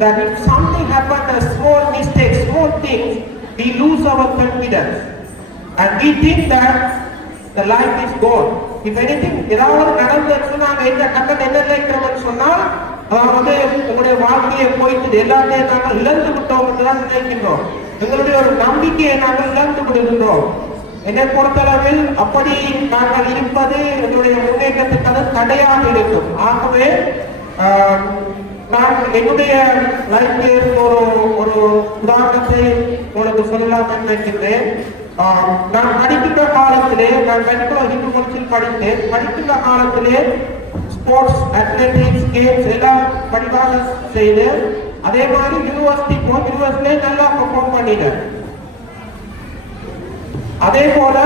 that if something happened, a small mistake, small things, we lose our confidence. And we think that the life is gone. If anything, ஏதாவது நடந்துச்சுன்னா நாங்கள் எந்த கட்டத்தை என்ன நினைக்கிறோம்னு சொன்னால் அதாவது உங்களுடைய வாழ்க்கையை போயிட்டு எல்லாத்தையும் நாங்கள் இழந்து விட்டோம் தான் நினைக்கின்றோம். எங்களுடைய ஒரு நம்பிக்கையை நாங்கள் இழந்து விடுகின்றோம். என்னை பொறுத்தளவில் அப்படி நாங்கள் இருப்பது என்னுடைய முன்னேற்றத்துக்கு அது தடையாக இருக்கும். ஆகவே நான் என்னுடைய லைஃப்பில் ஒரு உதாரணத்தை உங்களுக்கு சொல்லலாம் நினைக்கின்றேன். நான் படிக்கின்ற காலத்திலே நான் மெடிக்கல் யூனிவர்சிட்டியில் படித்தேன். படிக்கின்ற காலத்திலே ஸ்போர்ட்ஸ், அத்லெட்டிக்ஸ், கேம்ஸ் எல்லாம் படிப்பாக செய்து அதே மாதிரி யூனிவர்சிட்டியிலே நல்லா பெர்ஃபார்ம் பண்ணினேன். அதே போல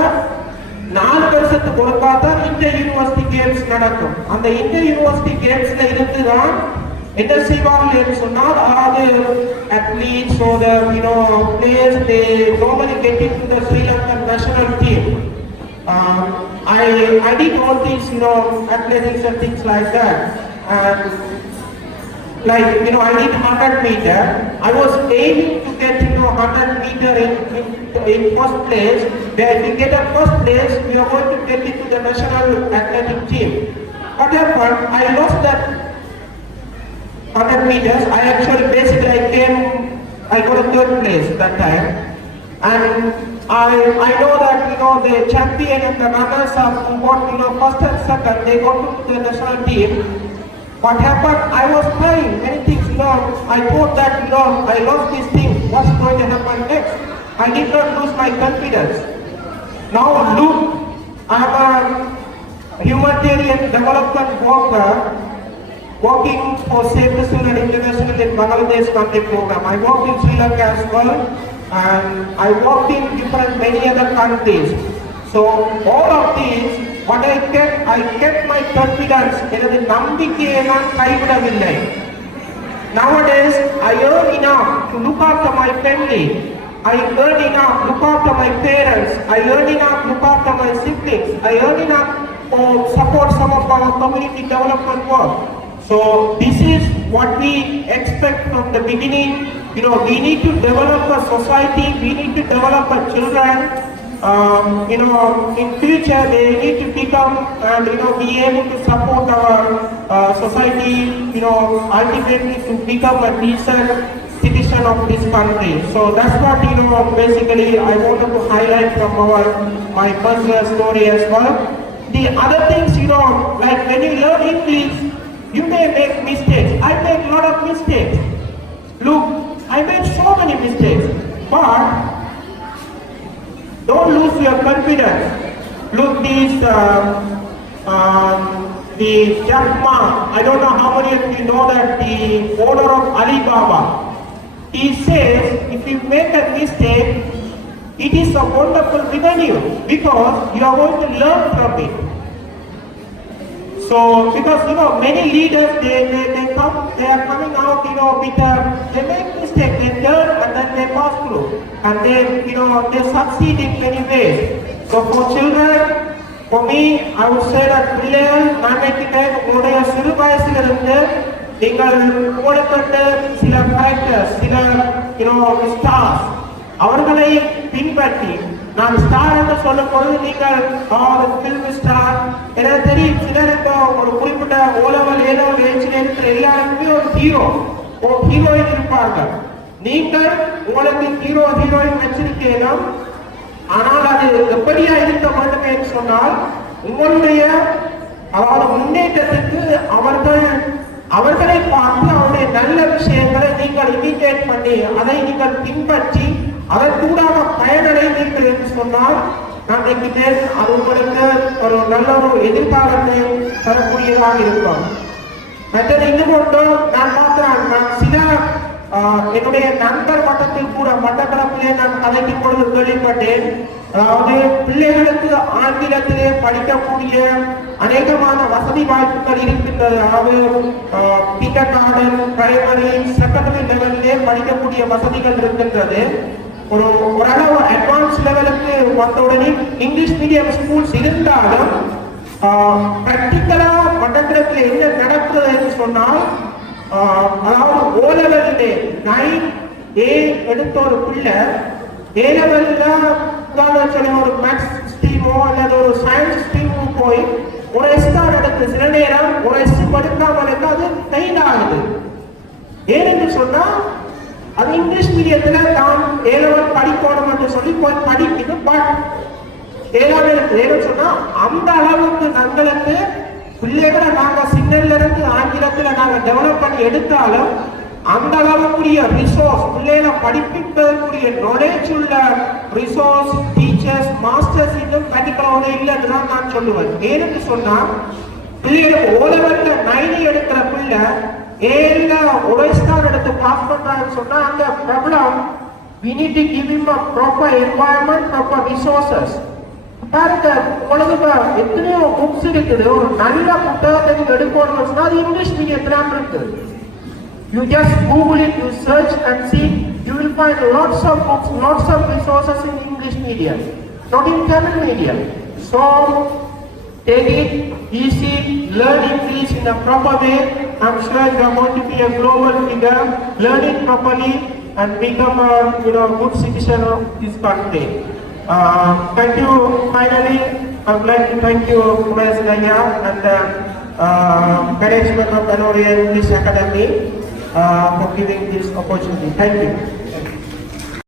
4 வருஷத்துக்கு ஒருக்கா தான் இன்டர் யூனிவர்சிட்டி கேம்ஸ் நடக்கும். அந்த இன்டர் யூனிவர்சிட்டி கேம்ஸ்ல இருந்து தான் என்ன செய்வார்கள் என்று சொன்னால் அதாவது athletes or the players, they normally get into the Sri Lankan national team. I did all these athletics and things like that, and like I did 100 meter. I was aiming to get 100 meter in first place. Where if we get a first place, we are going to get into the national athletic team. What happened? I lost that 100 meters. I got a third place that time, and I know that the champion and the runners up who got first and second, they got to the national team. What happened? I was trying many things. I thought that I lost this thing. What's going to happen next? I did not lose my confidence. Now look, I am a humanitarian development worker working for Save the Children International in Bangladesh country program. I worked in Sri Lanka as well, and I worked in many other countries. So all of these, what I kept my confidence. எனது நம்பிக்கையை நான் கைவிடவில்லை. Nowadays, I earn enough to look after my family. I earn enough to look after my parents. I earn enough to look after my siblings. I earn enough to support some of our community development work. So this is what we expect from the beginning. We need to develop a society. We need to develop our children. In future they need to become and be able to support our society. Ultimately to become a decent citizen of this country. So that's what basically I wanted to highlight from my personal story as well. The other things, like when you learn English, you may make mistakes. I make a lot of mistakes. Look, I made so many mistakes, but don't lose your confidence. Look, the Jack Ma, I don't know how many of you know that the owner of Alibaba, he says if you make a mistake, it is a wonderful revenue because you are going to learn from it. So because many leaders they are coming out with they make mistake, they learn and then they pass through and they succeed in many ways. So for children, for me, I would say that பிள்ளைகள் நான் நினைக்கிறேன் உங்களுடைய சிறு வயசிலிருந்து நீங்கள் உங்களுக்கென்று சில கேரக்டர்ஸ், சில ஸ்டார்ஸ் அவர்களை பின்பற்றி நான் ஸ்டார் என்று சொல்லும் பொழுது நீங்கள் ஃபில்ம் ஸ்டார் எனக்கு தெரியும் சிலருக்கு ஒரு குறிப்பிட்ட ஓலவல் ஏலவல் ஏஜில் இருக்கிற எல்லாருக்குமே ஒரு ஹீரோயின் இருப்பார்கள். நீங்கள் உங்களுக்கு ஹீரோயின் வச்சிருக்கீங்க. ஆனால் அது எப்படியா இருக்க வேண்டும் என்று சொன்னால் உங்களுடைய முன்னேற்றத்துக்கு அவர்களை பார்த்து அவருடைய நல்ல விஷயங்களை நீங்கள் இமிட்டேட் பண்ணி அதை நீங்கள் பின்பற்றி அதற்கூடாக பயனடைவீர்கள் என்று சொன்னால் நான் நினைக்கிறேன் அது உங்களுக்கு ஒரு நல்ல ஒரு எதிர்காலத்தை தரக்கூடியதாக இருக்கும். மற்றது இன்னும் ஒன்று நான் பார்க்கிறேன், சில என்னுடைய நண்பர் மட்டத்தில் கூட மட்டக்களப்பிலே நான் கதைக்கும் பொழுது கேள்விப்பட்டேன். அதாவது பிள்ளைகளுக்கு ஆங்கிலத்திலே படிக்கக்கூடிய அநேகமான வசதி வாய்ப்புகள் இருக்கின்றது. அதாவது கிண்டர் கார்டன், பிரைமரி, செகண்டரி லெவலிலே படிக்கக்கூடிய வசதிகள் இருக்கின்றது. ஓரளவு அட்வான்ஸ் லெவலுக்கு வந்தவுடனே இங்கிலீஷ் மீடியம் ஸ்கூல்ஸ் இருந்தாலும் பிராக்டிக்கலா மட்டக்களப்பில் என்ன நடக்குது என்று சொன்னால் அதாவது O லெவலிலே 9A எடுத்த ஒரு பிள்ளை A லெவல்ல சொல்லி ஒரு மேத்ஸ் ஸ்ட்ரீமோ அல்லது ஒரு சயின்ஸ் ஸ்ட்ரீமோ போய் ஒரு எஸ்டார் எடுத்து சில நேரம் ஒரு எஸ் படிக்காமலுக்கு அது ஃபெயில் ஆகுது. ஏன்னு சொன்னா அது இங்கிலீஷ் மீடியத்துல தான் A லெவல் படிக்கணும் என்று சொல்லி போய் படிக்குது. பட் ஏன்னு சொன்னா அந்த அளவுக்கு தங்களுக்கு பிள்ளைகளை நாங்க சின்னல இருந்து ஆங்கிலத்துல நாங்க டெவலப் பண்ணி எடுத்தாலும் அந்த அளவுக்குரிய ரிசோர்ஸ் பிள்ளைகளை படிப்பிப்பதற்குரிய நாலேஜ் உள்ள ரிசோர்ஸ் டீச்சர்ஸ் மாஸ்டர்ஸ் இன்னும் கண்டிப்பாக இல்லைன்னு தான் நான் சொல்லுவேன். ஏன்னு சொன்னா பிள்ளைகளுக்கு O லெவல்ல 9 எடுக்கிற பிள்ளை ஏல ஒரு ஸ்டார் எடுத்து பாஸ் பண்றாங்கன்னு சொன்னா அந்த problem we need to give him a proper environment, proper resources. பாருங்க உங்களுக்கு எத்தனையோ புக்ஸ் இருக்குது. ஒரு நல்ல புத்தகத்தை நீங்க எடுக்கணும்னு சொன்னா அது இங்கிலீஷ் மீடியத்துல இருக்கு. You just Google it, you search and see, you will find lots of books, lots of resources in English medium, not in Tamil medium. So take it easy, learn English in a proper way. I'm sure you are going to be a global figure. Learn it properly and become a good citizen of this country. Thank you. Finally, I would like to thank you, Umesh Naya, and management of Kanorian English Academy for giving this opportunity. Thank you.